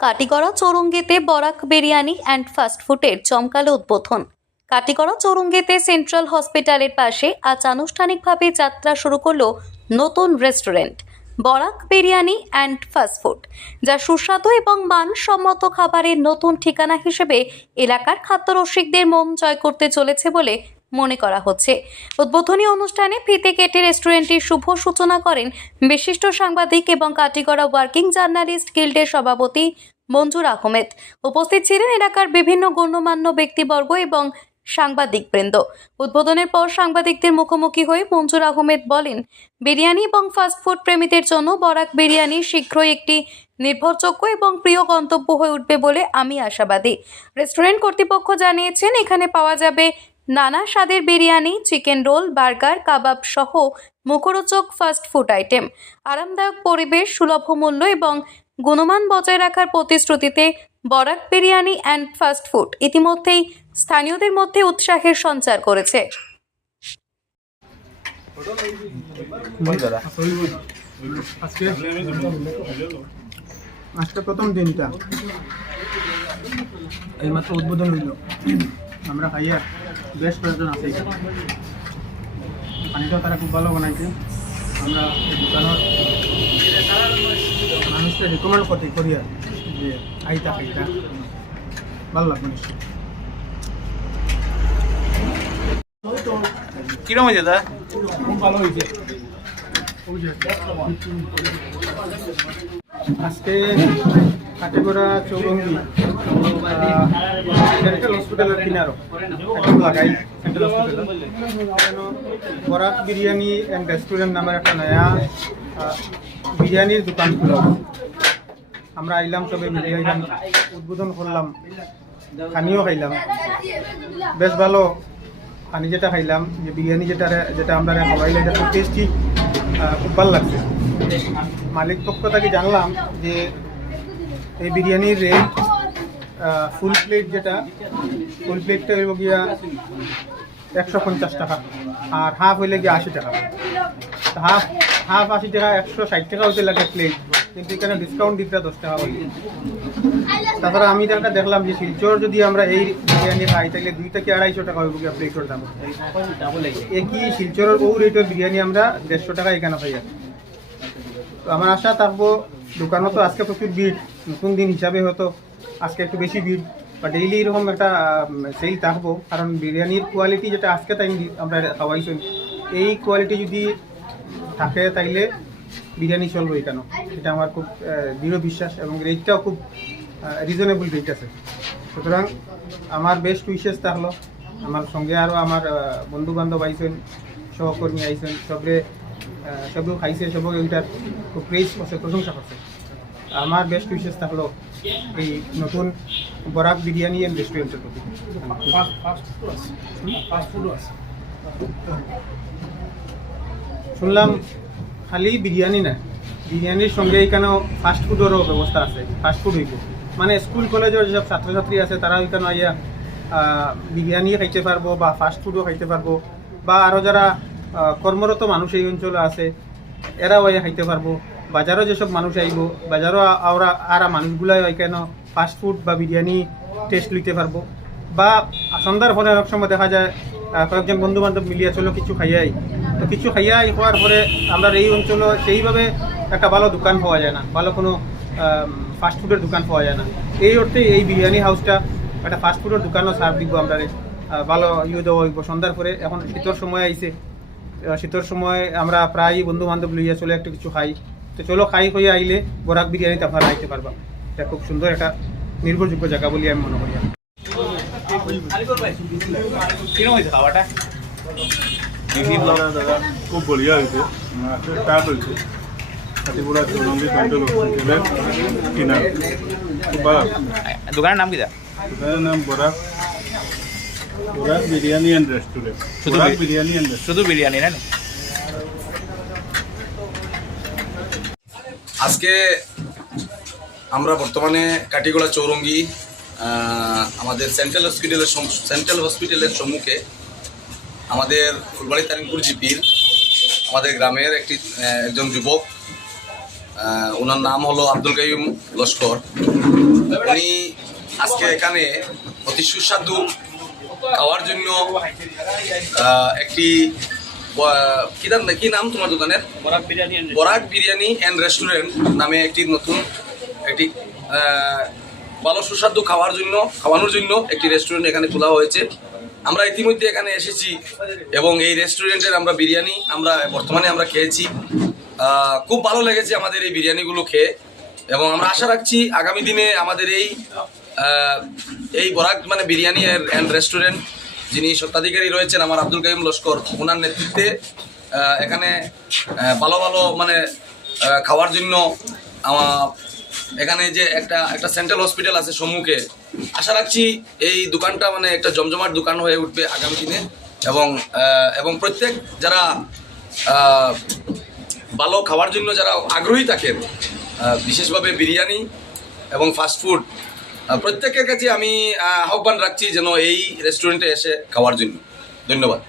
কাটিগড়া চৌরঙ্গিতে বরাক বিরিয়ানি অ্যান্ড ফাস্টফুডের জমকালো উদ্বোধন। কাটিগড়া চৌরঙ্গিতে সেন্ট্রাল হসপিটালের পাশে আজ আনুষ্ঠানিকভাবে যাত্রা শুরু করল নতুন restaurant Barak biryani and fast food যা সুস্বাদু এবং মানসম্মত খাবারের নতুন ঠিকানা হিসেবে এলাকার খাদ্যরসিকদের মন জয় করতে চলেছে বলে মনে করা হচ্ছে। উদ্বোধনী অনুষ্ঠানে ফিতে কেটে রেস্টুরেন্টটির শুভ সূচনা করেন বিশিষ্ট সাংবাদিক এবং কাটিগড়া ওয়ার্কিং জার্নালিস্ট গিল্ডের সভাপতি মঞ্জুর আহমেদ। উপস্থিত ছিলেন এলাকার বিভিন্ন গণ্যমান্য ব্যক্তিবর্গ এবং সাংবাদিকবৃন্দ। উদ্বোধনের পর সাংবাদিকদের মুখোমুখি হয়ে মঞ্জুর আহমেদ বলেন, বিরিয়ানি এবং ফাস্টফুড প্রেমীদের জন্য বরাক বিরিয়ানি শীঘ্রই একটি নির্ভরযোগ্য এবং প্রিয় গন্তব্য হয়ে উঠবে বলে আমি আশাবাদী। রেস্টুরেন্ট কর্তৃপক্ষ জানিয়েছেন, এখানে পাওয়া যাবে নানা স্বাদের বিরিয়ানি চিকেন রোল বার্গার কাবাব সহ মুখরোচক ফাস্ট ফুড আইটেম আরামদায়ক পরিবেশ, সুলভ মূল্য এবং গুণমান বজায় রাখার প্রতিশ্রুতিতে Barak biryani and fast food ইতিমধ্যেই স্থানীয়দের মধ্যে উৎসাহের সঞ্চার করেছে। আজকে প্রথম দিনটা। এইমাত্র উদ্বোধন হইল। আমরা খাইয়া বেশ কয়েকজন আছে। পানিটাও তারা খুব ভালো বানাইছে। আমরা এই দোকানের মানুষকে রেকমেন্ড করতে করি আর যে আইতা খাইতা। ভালো লাগবে কিরম হয়েছে দা খুব ভালো হয়েছে। আজকে কাটেগড়া চৌরঙ্গি সেন্ট্রাল হসপিটালের কিনারো লাগাই hospital Barak biryani and restaurant নামের একটা নয়া বিরিয়ানির দোকান খুলো আমরা আইলাম সবে, মিলে উদ্বোধন করলাম, খানিও খাইলাম। বেশ ভালো, পানি যেটা খাইলাম, যে বিরিয়ানি যেটা যেটা আমরা খাওয়াইলাম এটা খুব টেস্টি খুব ভালো লাগছে। মালিক পক্ষ থেকে জানলাম যে এই বিরিয়ানির রেট ফুল প্লেট যেটা ফুল প্লেটটা হইব গিয়া একশো পঞ্চাশ টাকা আর হাফ হইলে গিয়া আশি টাকা। হাফ হাফ আশি টাকা, একশো ষাট টাকা হইতে লাগে প্লেট কিন্তু এখানে ডিসকাউন্ট দিতে দশ টাকা হইলে তারপরে আমি একটা দেখলাম যে শিলচর যদি আমরা এই বিরিয়ানি খাই তাহলে দুই থেকে আড়াইশো টাকা হইব গিয়া প্লেটের দাম। একই শিলচরের ও রেটের বিরিয়ানি আমরা দেড়শো টাকা এখানে খাই তো আমার আশা থাকব, দোকানও তো আজকে প্রচুর ভিড়। নতুন দিন হিসাবে হয়তো আজকে একটু বেশি ভিড় বা ডেইলি এরকম একটা সেল থাকব। কারণ বিরিয়ানির কোয়ালিটি যেটা আজকে তাই আমরা খাওয়াইছি এই কোয়ালিটি যদি থাকে তাইলে বিরিয়ানি চলবে কেন? এটা আমার খুব দৃঢ় বিশ্বাস এবং রেটটাও খুব রিজনেবল রেট আছে। সুতরাং আমার বেস্ট উইশেস থাকল আমার সঙ্গে আরও আমার বন্ধু বান্ধব আইসেন সহকর্মী আইসেন সবরে সবেও খাইছে সবও এইটার খুব প্রেস করছে, প্রশংসা করছে। আমার বেস্ট উইশেস থাকল এই নতুন বরাক বিরিয়ানি অ্যান্ড রেস্টুরেন্টের প্রতি। শুনলাম খালি বিরিয়ানি না। বিরিয়ানির সঙ্গে এখানেও ফাস্ট ফুডেরও ব্যবস্থা আছে। ফাস্ট ফুড হইব। মানে স্কুল কলেজের যেসব ছাত্রছাত্রী আছে তারা এখানে আইয়া বিরিয়ানি খাইতে পারব বা ফাস্ট ফুডও খাইতে পারব বা আরও যারা কর্মরত মানুষ এই অঞ্চলে আছে এরাও আইয়া খাইতে পারব। বাজারও যেসব মানুষ আইব, বাজারও আওরা, আর মানুষগুলাই এখানে ফাস্ট ফুড বা বিরিয়ানি টেস্ট লইতে পারব? বা সন্ধ্যার পরে অনেক সময় দেখা যায় কয়েকজন বন্ধু বান্ধব মিলিয়ে চলো কিছু খাইয়াই। তো কিছু খাইয়াই হওয়ার পরে আমরা এই অঞ্চলে সেইভাবে একটা ভালো দোকান পাওয়া যায় না, ভালো কোনো ফাস্ট ফুডের দোকান পাওয়া যায় না। এই অর্থে এই বিরিয়ানি হাউসটা একটা ফাস্ট ফুডের দোকানও সার্ভ দিব আমরা ভালো ইয়ে দেওয়া হইব। সন্ধ্যার পরে এখন শীতের সময় আইছে। শীতর সময় আমরা প্রায় বন্ধু বান্ধব লইয়া চলে একটু কিছু খাই। তো চলো খাই হয়ে আইলে বরাক বিরিয়ানিতে আপনারা আইতে পারবা। এটা খুব সুন্দর একটা নির্ভরযোগ্য জায়গা বলে আমি মনে করি। হয়েছে খাওয়াটা খুব বঢ়িয়া চেণ্ট্ৰেল খুব ভালো দোকানের নাম কি দা দোকানৰ নাম বৰাক বৰাক বিৰিয়ানী এণ্ড ৰেষ্টুৰেণ্ট শুধু বৰাক বি- বিৰিয়ানী এণ্ড রেস্টুরেন্ট শুধু বিরিয়ানি না? আজকে আমরা বর্তমানে কাটিগোড়া চৌরঙ্গি আমাদের সেন্ট্রাল হসপিটালের সেন্ট্রাল হসপিটালের সম্মুখে আমাদের ফুলবাড়ি তারিমপুর জিপির, আমাদের গ্রামের একটি একজন যুবক ওনার নাম হলো আব্দুল কাইম লস্কর। উনি আজকে এখানে অতি সুস্বাদু খাওয়ার জন্য একটি আহ, কি নাম কি নাম তোমার দোকানের? বরাক বিরিয়ানি অ্যান্ড রেস্টুরেন্ট নামে একটি নতুন একটি ভালো সুস্বাদু খাওয়ার জন্য খাওয়ানোর জন্য একটি রেস্টুরেন্ট এখানে খোলা হয়েছে। আমরা ইতিমধ্যে এখানে এসেছি এবং এই রেস্টুরেন্টের আমরা বিরিয়ানি আমরা বর্তমানে আমরা খেয়েছি। খুব ভালো লেগেছে আমাদের এই বিরিয়ানিগুলো খেয়ে এবং আমরা আশা রাখছি আগামী দিনে আমাদের এই এই বরাক মানে বিরিয়ানি অ্যান্ড রেস্টুরেন্ট যিনি স্বত্বাধিকারী রয়েছেন আমার আব্দুল কাইম লস্কর ওনার নেতৃত্বে এখানে ভালো ভালো মানে খাওয়ার জন্য এখানে যে একটা একটা সেন্ট্রাল হসপিটাল আছে সম্মুখে। আশা রাখছি এই দোকানটা মানে একটা জমজমাট দোকান হয়ে উঠবে আগামী দিনে। এবং এবং প্রত্যেক যারা ভালো খাওয়ার জন্য যারা আগ্রহী থাকেন বিশেষভাবে বিরিয়ানি এবং ফাস্টফুড প্রত্যেকের কাছে আমি আহ্বান রাখছি যেন এই রেস্টুরেন্টে এসে খাওয়ার জন্য। ধন্যবাদ।